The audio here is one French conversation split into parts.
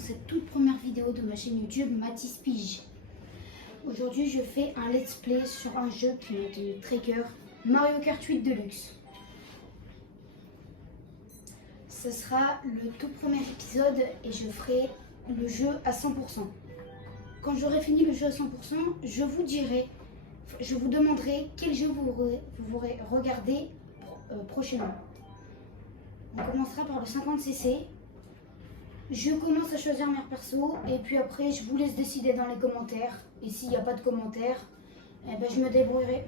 dans cette toute première vidéo de ma chaîne YouTube Mathis Pige. Aujourd'hui je fais un let's play sur un jeu qui me tient très cœur, Mario Kart 8 Deluxe. Ce sera le tout premier épisode et je ferai le jeu à 100%. Quand j'aurai fini le jeu à 100%, je vous demanderai quel jeu vous voudrez regarder prochainement. On commencera par le 50cc. Je commence à choisir mes persos et puis après je vous laisse décider dans les commentaires. Et s'il n'y a pas de commentaires, eh ben, je me débrouillerai.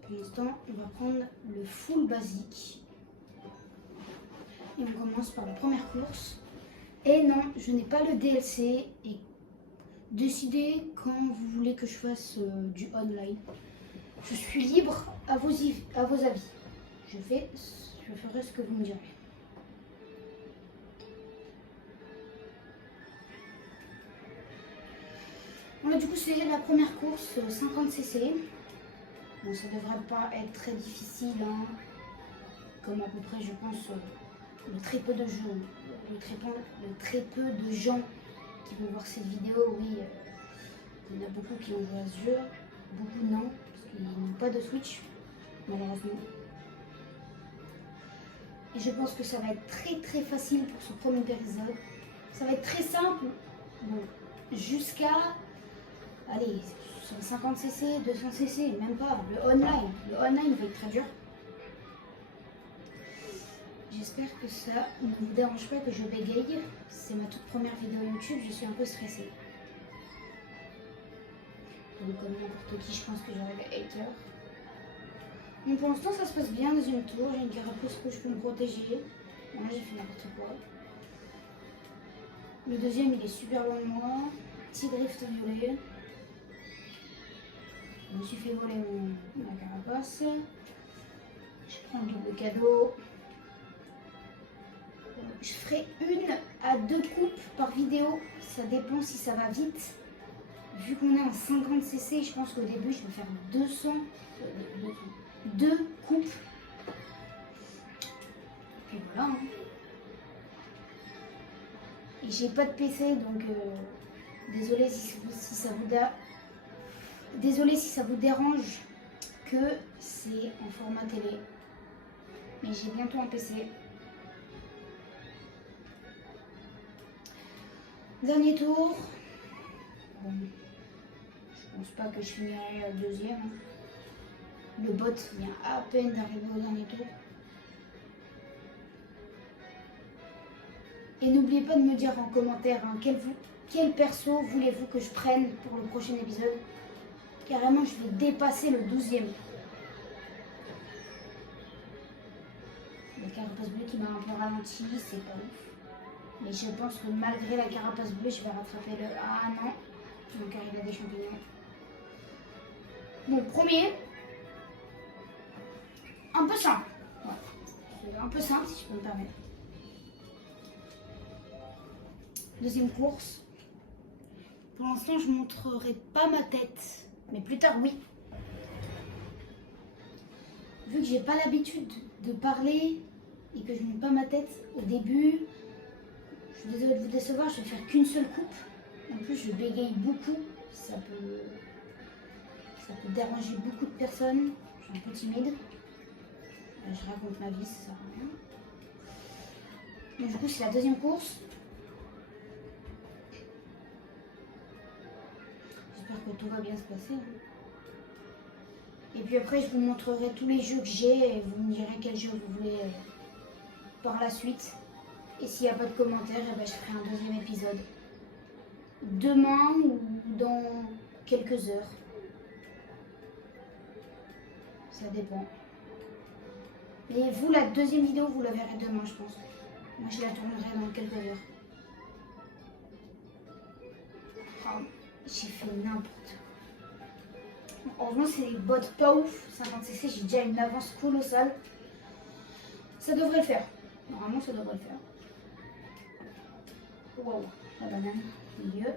Pour l'instant, on va prendre le full basique. Et on commence par la première course. Et non, je n'ai pas le DLC. Et décidez quand vous voulez que je fasse du online. Je suis libre à vos avis. Je ferai ce que vous me direz. Voilà, du coup, c'est la première course 50cc. Bon, ça devrait pas être très difficile, hein. Comme à peu près, je pense, le très peu de gens qui vont voir cette vidéo. Oui, il y en a beaucoup qui ont joué à ce jeu, beaucoup non, parce qu'ils n'ont pas de Switch, malheureusement. Et je pense que ça va être très facile pour ce premier épisode. Ça va être très simple, bon, jusqu'à, allez, 50cc, 200cc, même pas, le online. Le online va être très dur. J'espère que ça ne vous dérange pas que je bégaye. C'est ma toute première vidéo YouTube, je suis un peu stressée. Donc comme n'importe qui, je pense que j'aurai des haters. Donc pour l'instant ça se passe bien, deuxième tour, j'ai une carapace que je peux me protéger. Bon, j'ai fait n'importe quoi. Le deuxième il est super loin de moi. Petit drift violet. Je me suis fait voler ma carapace. Je prends le double cadeau. Je ferai 1 à 2 coupes par vidéo, ça dépend si ça va vite. Vu qu'on est en 50cc, je pense qu'au début je vais faire 2 coupes. Et voilà. Hein. Et j'ai pas de PC, donc désolé si ça vous dérange que c'est en format télé. Mais j'ai bientôt un PC. Dernier tour. Bon, je pense pas que je finirai deuxième. Le bot vient à peine d'arriver au dernier tour. Et n'oubliez pas de me dire en commentaire hein, quel perso voulez-vous que je prenne pour le prochain épisode. Carrément, je vais dépasser le 12e. La carapace bleue qui m'a un peu ralenti, c'est pas ouf. Mais je pense que malgré la carapace bleue, je vais rattraper le... Ah non, donc il a des champignons. Bon, premier. Un peu simple. Ouais. C'est un peu simple, si je peux me permettre. Deuxième course. Pour l'instant, je ne montrerai pas ma tête. Mais plus tard, oui. Vu que j'ai pas l'habitude de parler et que je ne montre pas ma tête au début... Je suis désolée de vous décevoir, je vais faire qu'une seule coupe. En plus, je bégaye beaucoup. Ça peut déranger beaucoup de personnes. Je suis un peu timide. Je raconte ma vie, ça sert à rien. Donc, du coup, c'est la deuxième course. J'espère que tout va bien se passer. Et puis après, je vous montrerai tous les jeux que j'ai et vous me direz quel jeu vous voulez par la suite. Et s'il n'y a pas de commentaires, eh ben, je ferai un deuxième épisode. Demain ou dans quelques heures. Ça dépend. Et vous, la deuxième vidéo, vous la verrez demain, je pense. Moi, je la tournerai dans quelques heures. Oh, j'ai fait n'importe quoi. Heureusement, c'est des bots pas ouf. 50cc, j'ai déjà une avance colossale. Ça devrait le faire. Normalement, ça devrait le faire. Wow, la banane, milieu.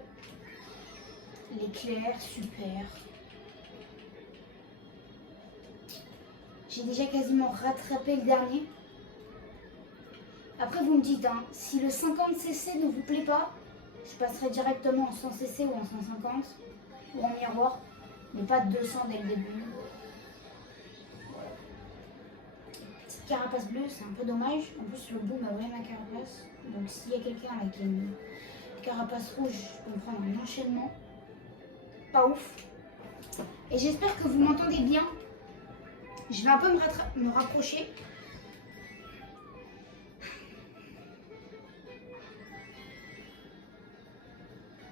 L'éclair, super. J'ai déjà quasiment rattrapé le dernier. Après, vous me dites, hein, si le 50cc ne vous plaît pas, je passerai directement en 100cc ou en 150 ou en miroir, mais pas 200 dès le début. Voilà. Petite carapace bleue, c'est un peu dommage. En plus, le bout m'a volé ma carapace. Donc, s'il y a quelqu'un là qui a une carapace rouge, je peux me prendre un enchaînement. Pas ouf. Et j'espère que vous m'entendez bien. Je vais un peu me rapprocher.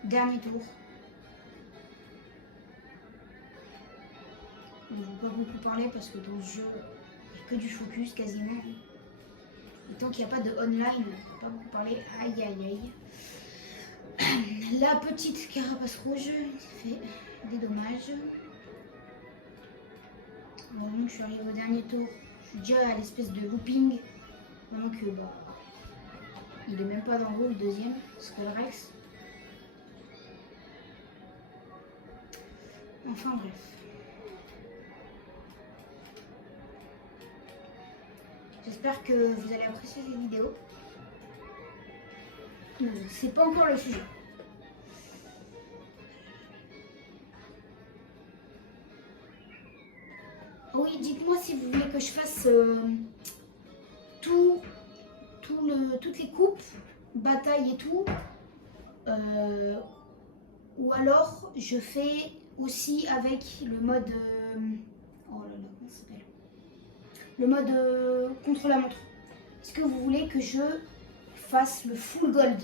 Dernier tour. Je ne vais pas beaucoup parler parce que dans ce jeu, il n'y a que du focus quasiment. Et tant qu'il n'y a pas de online, je ne vais pas beaucoup parler. Aïe aïe aïe. La petite carapace rouge fait des dommages. Heureusement que je suis arrivée au dernier tour. Je suis déjà à l'espèce de looping. Vraiment que bah, il est même pas dans le deuxième, Skullrex. Enfin bref. J'espère que vous allez apprécier cette vidéo. C'est pas encore le sujet. Oui, dites-moi si vous voulez que je fasse toutes les coupes, batailles et tout. Ou alors je fais aussi avec le mode... oh là là, comment ça s'appelle? Le mode contre la montre. Est-ce que vous voulez que je fasse le full gold?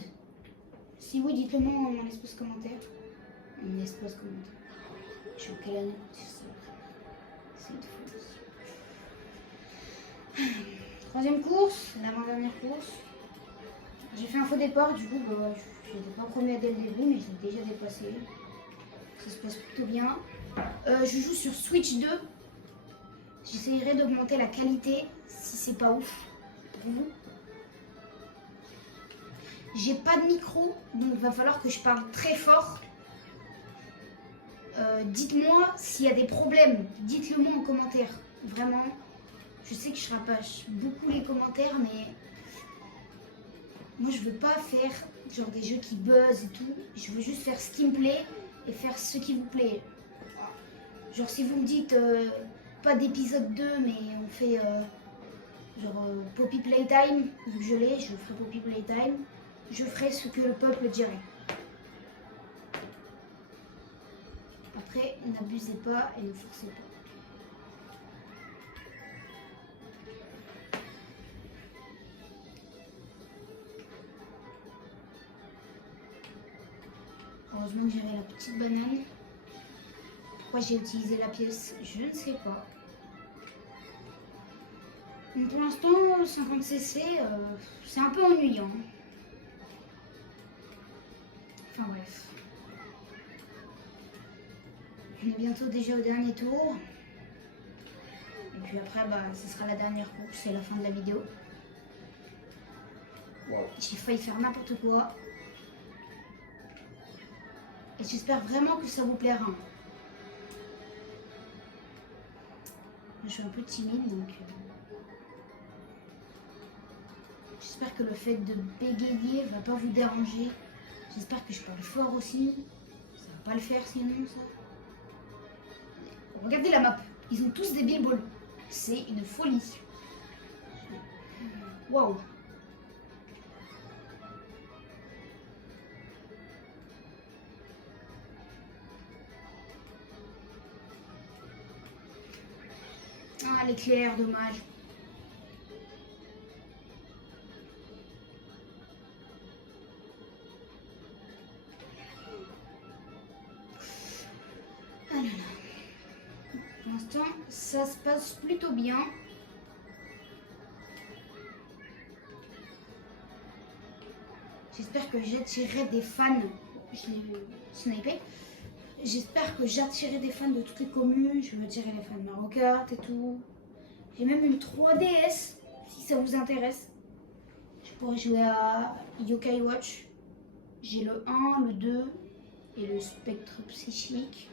Si oui, dites-le moi en espace commentaire. En espace commentaire. Je suis en quelle année? C'est une folie. Troisième course, l'avant-dernière course. J'ai fait un faux départ, du coup, bah, je n'étais pas première dès le début, mais je l'ai déjà dépassé. Ça se passe plutôt bien. Je joue sur Switch 2. J'essayerai d'augmenter la qualité si c'est pas ouf pour vous. J'ai pas de micro, donc il va falloir que je parle très fort. Dites-moi s'il y a des problèmes, dites-le moi en commentaire. Vraiment, je sais que je rabâche beaucoup les commentaires, mais moi je veux pas faire genre des jeux qui buzzent et tout. Je veux juste faire ce qui me plaît et faire ce qui vous plaît. Genre si vous me dites pas d'épisode 2, mais on fait Poppy Playtime, vu que je l'ai, je ferai Poppy Playtime. Je ferai ce que le peuple dirait. Après, n'abusez pas et ne forcez pas. Heureusement que j'avais la petite banane. Pourquoi j'ai utilisé la pièce, je ne sais pas. Donc pour l'instant, 50cc, c'est un peu ennuyant. Enfin bref. On est bientôt déjà au dernier tour. Et puis après, bah, ce sera la dernière course, c'est la fin de la vidéo. Wow. J'ai failli faire n'importe quoi. Et j'espère vraiment que ça vous plaira. Je suis un peu timide, donc... J'espère que le fait de bégayer va pas vous déranger. J'espère que je parle fort aussi. Ça va pas le faire sinon, ça. Regardez la map. Ils ont tous des billballs. C'est une folie. Waouh. Ah, l'éclair, dommage. Ah là là. Pour l'instant, ça se passe plutôt bien. J'espère que j'attirerai des fans. Je l'ai snipé. J'espère que j'attirerai des fans de toutes les communes. Je veux attirer les fans de Mario Kart et tout. J'ai même une 3DS, si ça vous intéresse. Je pourrais jouer à Yokai Watch. J'ai le 1, le 2 et le spectre psychique.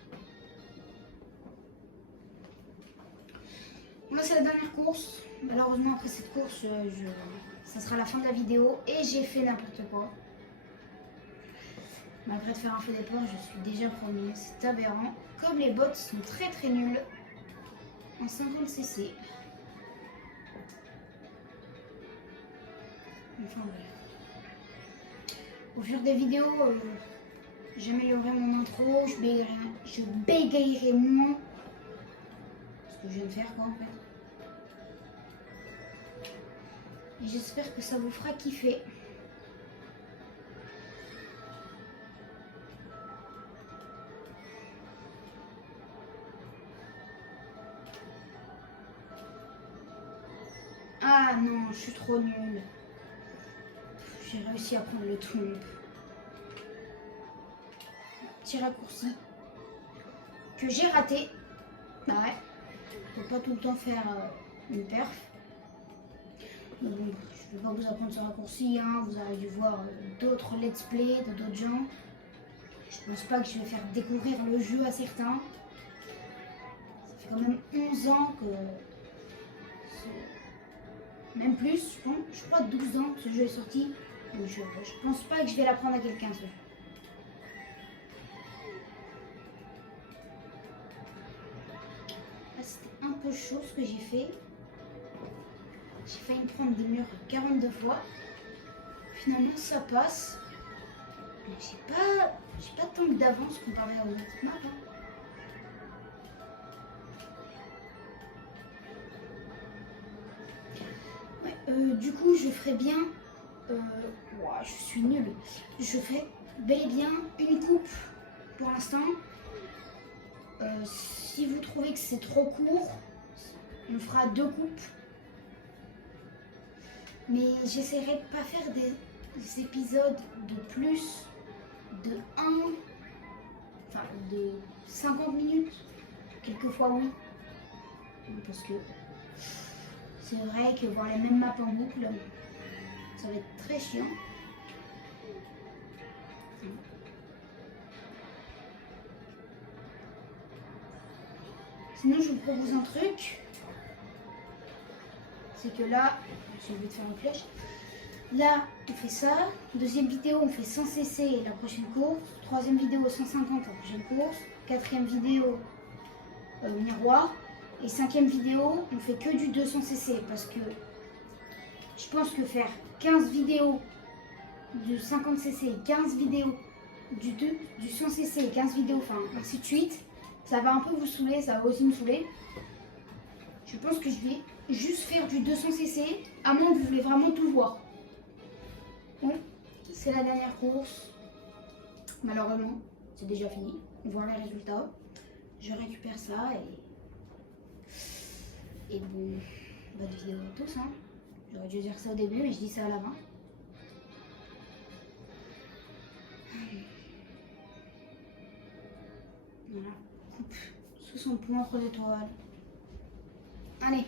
Là, c'est la dernière course. Malheureusement, après cette course, ça sera la fin de la vidéo et j'ai fait n'importe quoi. Malgré de faire un feu départ, je suis déjà premier. C'est aberrant. Comme les bots sont très très nuls en 50cc. Enfin voilà. Au fur des vidéos, j'améliorerai mon intro, je bégayerai moins. Ce que je viens de faire quoi en fait. Et j'espère que ça vous fera kiffer. Ah non, je suis trop nulle. J'ai réussi à prendre le trompe. Petit raccourci que j'ai raté. Bah ouais, faut pas tout le temps faire une perf. Mais bon, je vais pas vous apprendre ce raccourci, hein. Vous avez dû voir d'autres let's play de d'autres gens. Je pense pas que je vais faire découvrir le jeu à certains. Ça fait quand même 11 ans que... Même plus, je crois 12 ans que ce jeu est sorti. Donc je pense pas que je vais l'apprendre à quelqu'un ce jeu. Ah, c'était un peu chaud ce que j'ai fait. J'ai failli me prendre des murs 42 fois. Finalement ça passe. J'ai pas tant d'avance comparé aux autres maps. Hein. Du coup, je ferai bien. Ouah, je suis nulle. Je ferai bel et bien une coupe pour l'instant. Si vous trouvez que c'est trop court, on fera 2 coupes. Mais j'essaierai de pas faire des épisodes de plus de 50 minutes. Quelquefois, oui. Parce que c'est vrai que voir les mêmes maps en boucle, ça va être très chiant. Sinon, je vous propose un truc. C'est que là, j'ai oublié de faire une flèche. Là, on fait ça. Deuxième vidéo, on fait 100cc la prochaine course. Troisième vidéo, 150 la prochaine course. Quatrième vidéo, miroir. Et cinquième vidéo, on fait que du 200cc parce que je pense que faire 15 vidéos du 50cc, 15 vidéos du 100cc et 15 vidéos, enfin ainsi de suite, ça va un peu vous saouler, ça va aussi me saouler. Je pense que je vais juste faire du 200cc, à moins que vous voulez vraiment tout voir. Bon, c'est la dernière course. Malheureusement, c'est déjà fini. On voit les résultats. Je récupère ça et bon, bonne vidéo à tous. Hein. J'aurais dû dire ça au début, mais je dis ça à la fin. Voilà, coupe 60 points, 3 étoiles. Allez,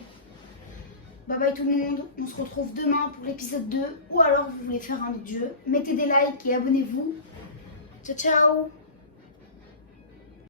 bye bye tout le monde. On se retrouve demain pour l'épisode 2. Ou alors vous voulez faire un autre jeu. Mettez des likes et abonnez-vous. Ciao ciao.